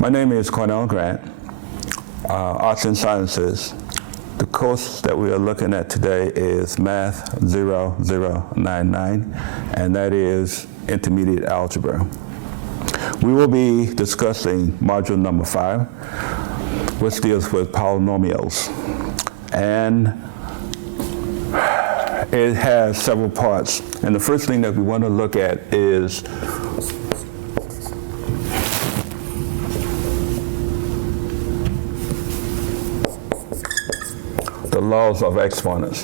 My name is Cornell Grant, Arts and Sciences. The course that we are looking at today is Math 0099, and that is Intermediate Algebra. We will be discussing module number 5, which deals with polynomials. And it has several parts. And the first thing that we want to look at is the laws of exponents.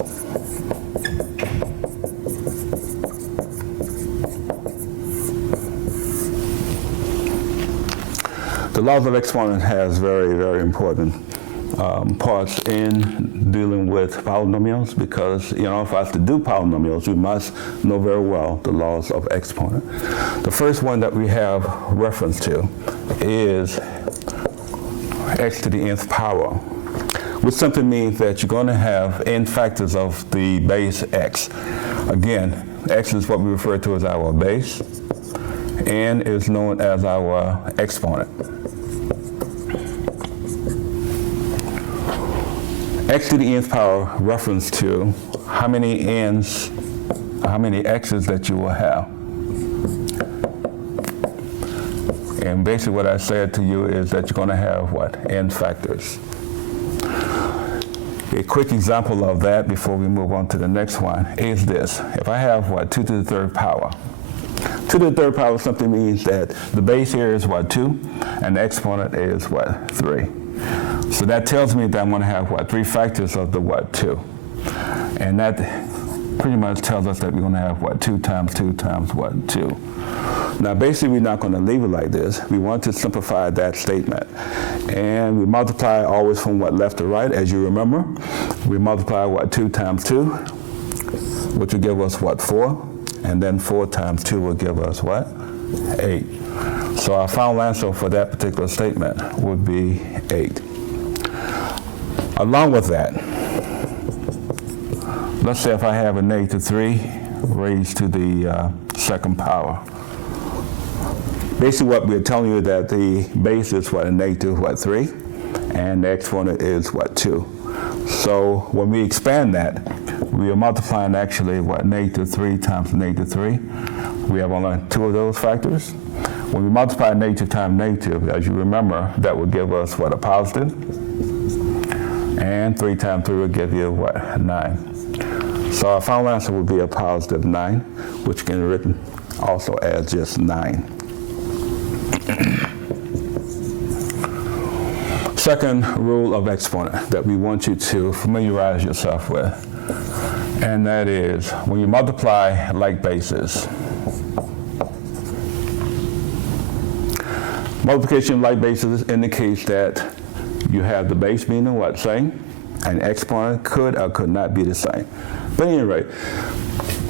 The laws of exponents has very, very important parts in dealing with polynomials, because for us to do polynomials, we must know very well the laws of exponent. The first one that we have reference to is x to the nth power, which simply means that you're going to have n factors of the base x. Again, x is what we refer to as our base. N is known as our exponent. X to the nth power reference to how many n's, how many x's that you will have. And basically what I said to you is that you're going to have what? N factors. A quick example of that before we move on to the next one is this. If I have 2 to the third power. 2 to the third power simply means that the base here is 2, and the exponent is 3. So that tells me that I'm going to have 3 factors of the 2. And that pretty much tells us that we're going to have 2 times 2 times 2. Now basically we're not going to leave it like this. We want to simplify that statement. And we multiply always from left to right. As you remember, we multiply 2 times 2, which will give us 4. And then 4 times 2 will give us 8. So our final answer for that particular statement would be 8. Along with that, let's say if I have a -3 raised to the second power. Basically what we're telling you that the base is a -3, and the exponent is 2. So when we expand that, we are multiplying actually -3 times -3. We have only 2 of those factors. When we multiply negative times negative, as you remember, that would give us a positive. And 3 times 3 will give you 9. So our final answer would be a positive 9, which can be written also as just 9. Second rule of exponent that we want you to familiarize yourself with, and that is when you multiply like bases. Multiplication of like bases indicates that you have the base being same, and exponent could or could not be the same. But at any rate,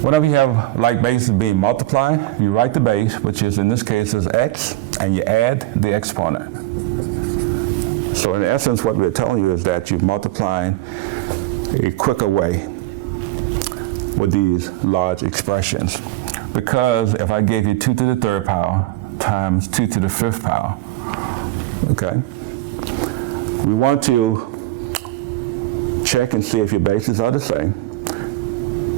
whenever you have like bases being multiplied, you write the base, which is in this case is x, and you add the exponent. So in essence, what we're telling you is that you're multiplying a quicker way with these large expressions. Because if I gave you 2 to the third power times 2 to the fifth power, okay? We want to check and see if your bases are the same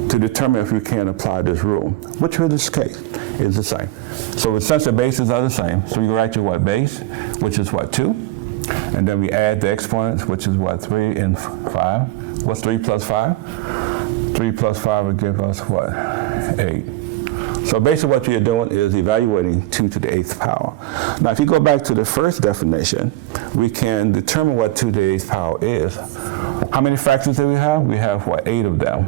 to determine if you can apply this rule, which in this case is the same. So since the bases are the same, so you write your base, which is 2, and then we add the exponents, which is 3 and 5. What's 3 plus 5? 3 plus 5 will give us 8. So basically what you're doing is evaluating 2 to the 8th power. Now if you go back to the first definition, we can determine what 2 to the 8th power is. How many factors do we have? We have 8 of them.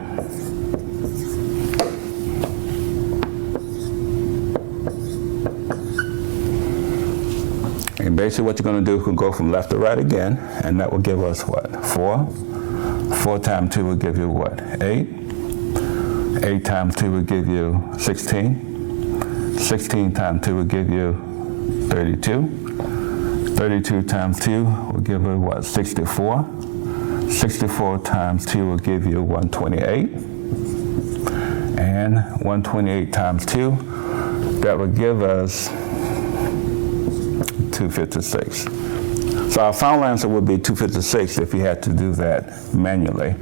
And basically what you're going to do is we'll go from left to right again, and that will give us 4. 4 times 2 will give you 8. 8 times 2 will give you 16. 16 times 2 will give you 32. 32 times 2 will give you 64. 64 times 2 will give you 128. And 128 times 2, that will give us 256. So our final answer would be 256 if we had to do that manually.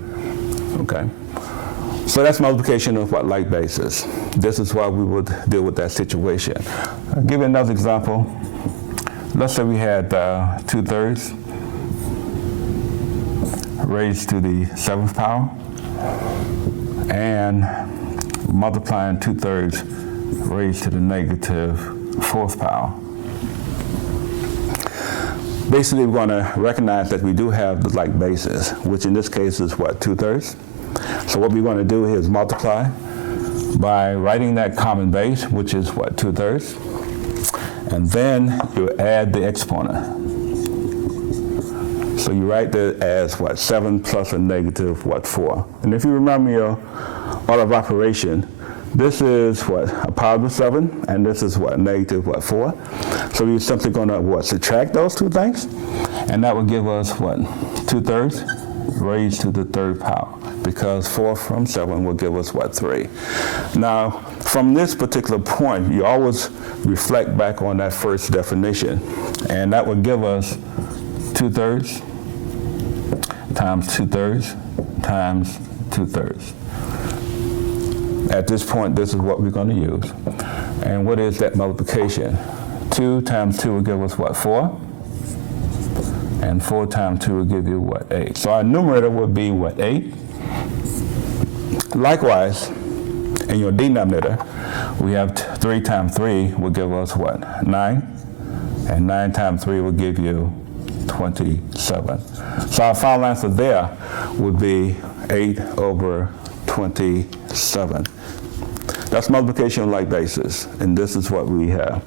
Okay. So that's multiplication of what like basis. This is why we would deal with that situation. I'll give you another example. Let's say we had 2/3 raised to the 7th power and multiplying 2/3 raised to the negative 4th power. Basically, we're going to recognize that we do have the like basis, which in this case is what, 2/3? So what we're going to do here is multiply by writing that common base, which is what, 2/3, and then you add the exponent. So you write that as what, 7 plus a negative what, 4. And if you remember your order of operation, this is what, a positive 7, and this is what, negative what, 4. So we're simply going to what, subtract those two things, and that will give us what, 2/3 raised to the 3rd power, because 4 from 7 will give us what, 3. Now, from this particular point, you always reflect back on that first definition, and that would give us 2/3 times 2/3 times 2/3. At this point, this is what we're going to use. And what is that multiplication? 2 times 2 will give us what, 4? And 4 times 2 will give you what, 8. So our numerator would be what, 8? Likewise, in your denominator, we have 3 times 3 will give us what, 9? And 9 times 3 will give you 27. So our final answer there would be 8/27. That's multiplication on like basis, and this is what we have.